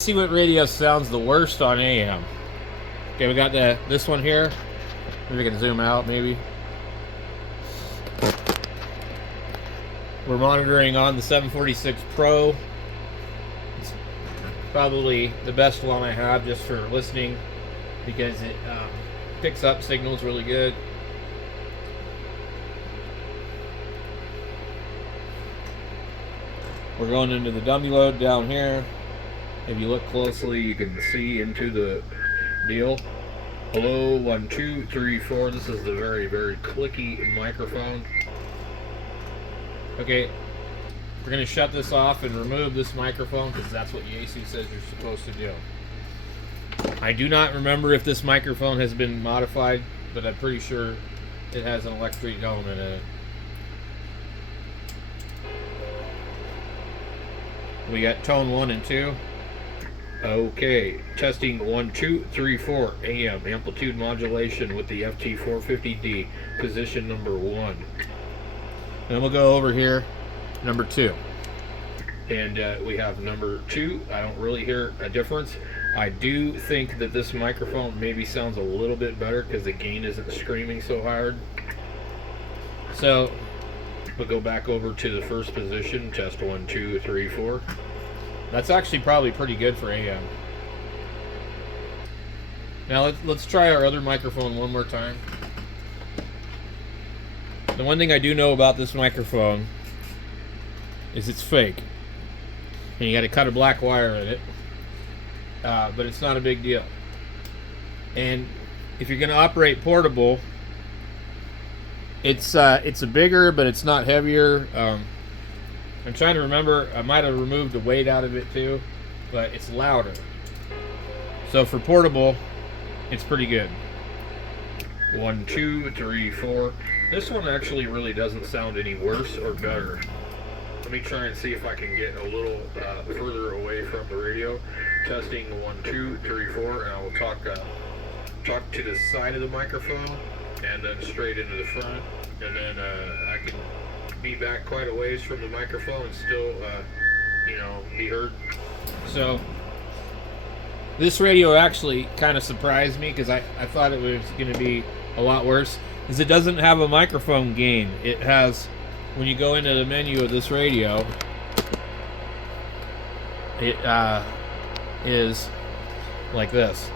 See what radio sounds the worst on AM. Okay, we got this one here. Maybe we can zoom out, maybe. We're monitoring on the 746 Pro. It's probably the best one I have just for listening because it picks up signals really good. We're going into the dummy load down here. If you look closely, you can see into the deal. Hello, 1, 2, 3, 4. This is the very, very clicky microphone. Okay, we're going to shut this off and remove this microphone because that's what Yaesu says you're supposed to do. I do not remember if this microphone has been modified, but I'm pretty sure it has an electric element in it. We got tone 1 and 2. Okay, testing 1, 2, 3, 4 AM amplitude modulation with the FT450D, position number 1. Then we'll go over here, number 2. And we have number 2. I don't really hear a difference. I do think that this microphone maybe sounds a little bit better because the gain isn't screaming so hard. So we'll go back over to the first position, test 1, 2, 3, 4. That's actually probably pretty good for AM. Now let's try our other microphone one more time. The one thing I do know about this microphone is it's fake. And you got to cut a black wire in it. But it's not a big deal. And if you're going to operate portable, it's a bigger, but it's not heavier. I'm trying to remember, I might have removed the weight out of it too, but it's louder. So for portable, it's pretty good. 1, 2, 3, 4. This one actually really doesn't sound any worse or better. Let me try and see if I can get a little further away from the radio. Testing 1, 2, 3, 4, and I will talk to the side of the microphone and then straight into the front, and then I can be back quite a ways from the microphone and still, be heard. So this radio actually kind of surprised me because I thought it was going to be a lot worse. Is it doesn't have a microphone gain. It has, when you go into the menu of this radio, it is like this.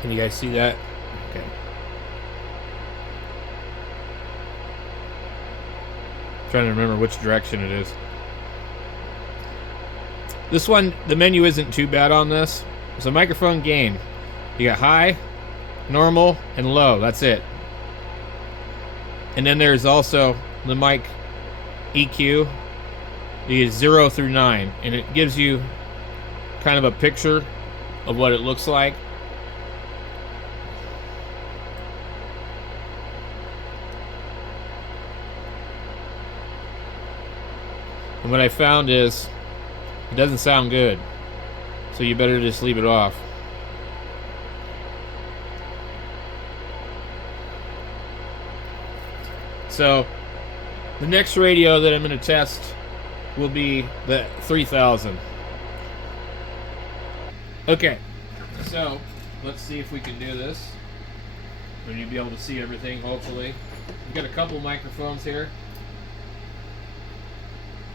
Can you guys see that? Okay. Trying to remember which direction it is. This one, the menu isn't too bad on this. It's a microphone gain. You got high, normal, and low. That's it. And then there's also the mic EQ. You get 0 through 9, and it gives you kind of a picture of what it looks like. And what I found is it doesn't sound good, so you better just leave it off. So the next radio that I'm going to test will be the 3000. Okay, so let's see if we can do this. When you'll be able to see everything, hopefully. We've got a couple microphones here.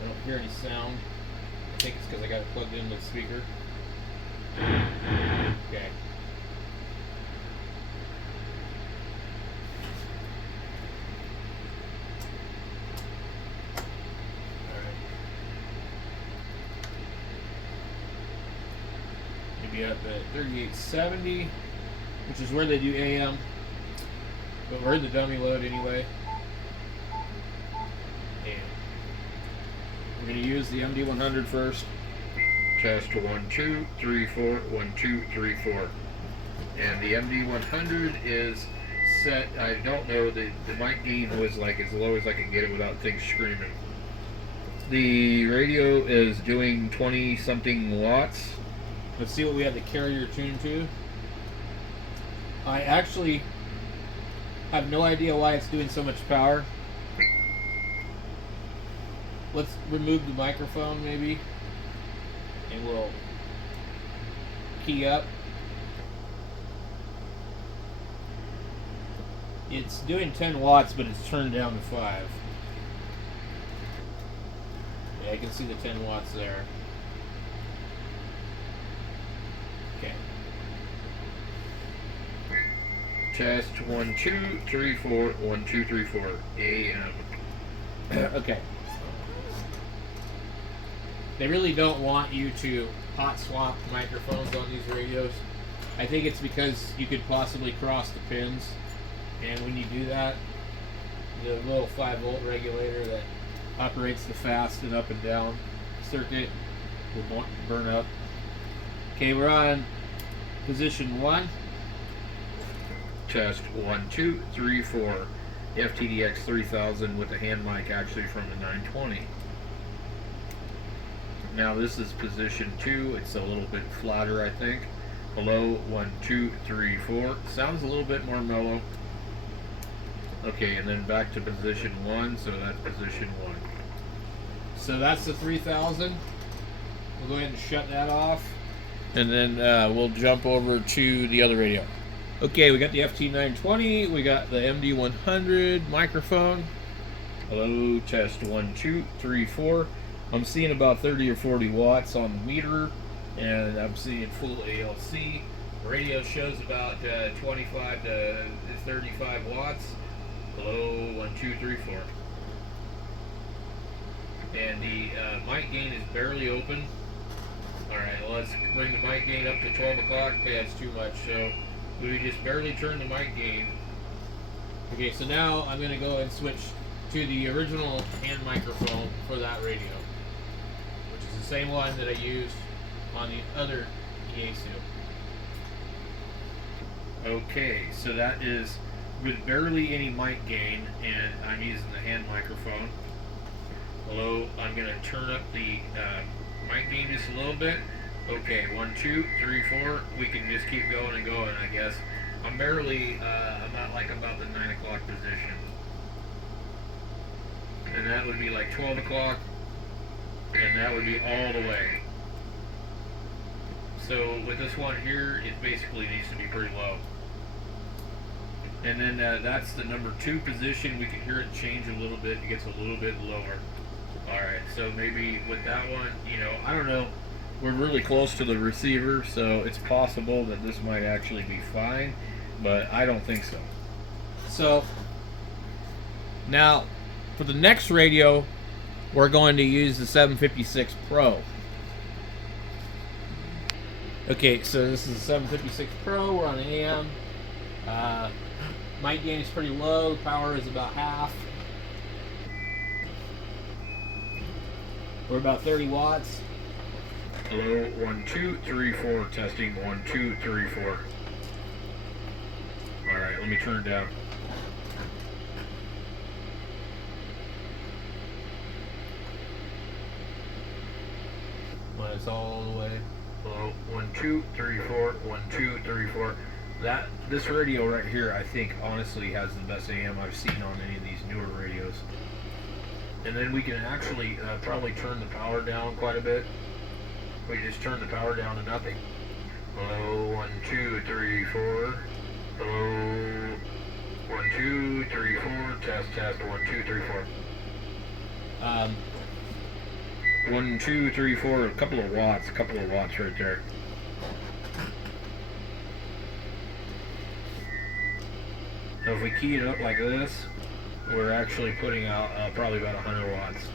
I don't hear any sound. I think it's because I got it plugged into the speaker. Okay. Alright. Maybe up at 3870, which is where they do AM. But we're in the dummy load anyway. We're going to use the MD100 first. Test 1, 2, 3, 4, 1, 2, 3, 4. And the MD100 is set, I don't know, the mic gain was like as low as I can get it without things screaming. The radio is doing 20 something watts. Let's see what we have the carrier tuned to. I actually have no idea why it's doing so much power. Let's remove the microphone maybe. and we'll key up. It's doing 10 watts, but it's turned down to 5. Yeah, I can see the 10 watts there. Okay. Test 1 2 3 4 1 2 3 4 AM. Okay. They really don't want you to hot swap microphones on these radios. I think it's because you could possibly cross the pins, and when you do that, the little 5-volt regulator that operates the fast and up and down circuit will burn up. Okay, we're on position 1. Test 1 2 3 4. FTDX 3000 with a hand mic actually from the 920. Now this is position 2. It's a little bit flatter, I think. Hello, 1 2 3 4. Sounds a little bit more mellow. Okay, and then back to position 1. So that's position 1. So that's the 3000. We'll go ahead and shut that off, and then we'll jump over to the other radio. Okay, we got the FT920, we got the MD100 microphone. Hello, test 1 2 3 4. I'm seeing about 30 or 40 watts on the meter, and I'm seeing full ALC. The radio shows about 25 to 35 watts. Hello, 1 2 3 4. And the mic gain is barely open. Alright, let's bring the mic gain up to 12 o'clock. Okay, that's too much, so we just barely turn the mic gain. Okay, so now I'm going to go and switch to the original hand microphone for that radio, which is the same one that I used on the other Yaesu. Okay, so that is with barely any mic gain, and I'm using the hand microphone. Hello, I'm going to turn up the mic gain just a little bit. Okay, 1 2 3 4. We can just keep going and going, I guess. I'm barely about the 9 o'clock position. And that would be like 12 o'clock. And that would be all the way. So with this one here, it basically needs to be pretty low. And then that's the number 2 position. We can hear it change a little bit. It gets a little bit lower. Alright, so maybe with that one, I don't know. We're really close to the receiver, so it's possible that this might actually be fine, but I don't think so. So, now, for the next radio, we're going to use the 756 Pro. Okay, so this is the 756 Pro. We're on AM. Mic gain is pretty low. Power is about half. We're about 30 watts. Hello, 1 2 3 4. Testing 1 2 3 4. Alright, let me turn it down. When it's all the way. Hello, 1 2 3 4. 1 2 3 4. This radio right here, I think, honestly has the best AM I've seen on any of these newer radios. And then we can actually probably turn the power down quite a bit. We just turn the power down to nothing. Hello, 1 2 3 4. Hello, 1 2 3 4. Test 1 2 3 4. 1 2 3 4. A couple of watts right there. Now if we key it up like this, we're actually putting out probably about 100 watts.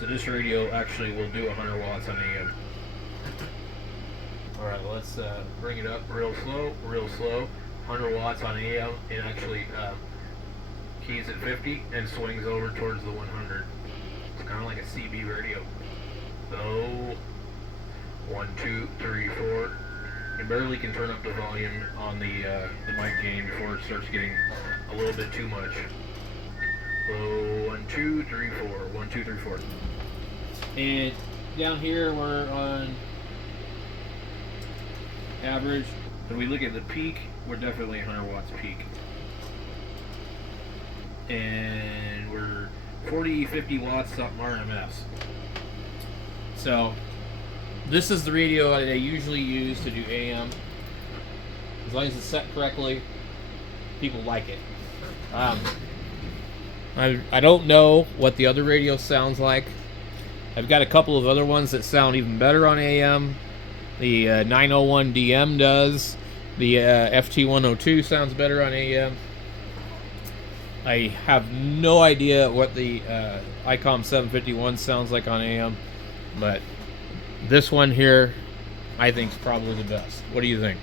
So this radio actually will do 100 watts on AM. Alright, let's bring it up real slow. 100 watts on AM. It actually keys at 50 and swings over towards the 100. It's kind of like a CB radio. So, 1 2 3 4. You barely can turn up the volume on the mic gain before it starts getting a little bit too much. So 1 2 3 4. 1 2 3 4. And down here we're on average. When we look at the peak, we're definitely 100 watts peak. And we're 40, 50 watts something RMS. So This is the radio that I usually use to do AM. As long as it's set correctly, people like it. I don't know what the other radio sounds like. I've got a couple of other ones that sound even better on AM. The 901DM does. The FT102 sounds better on AM. I have no idea what the ICOM 751 sounds like on AM, but this one here I think is probably the best. What do you think?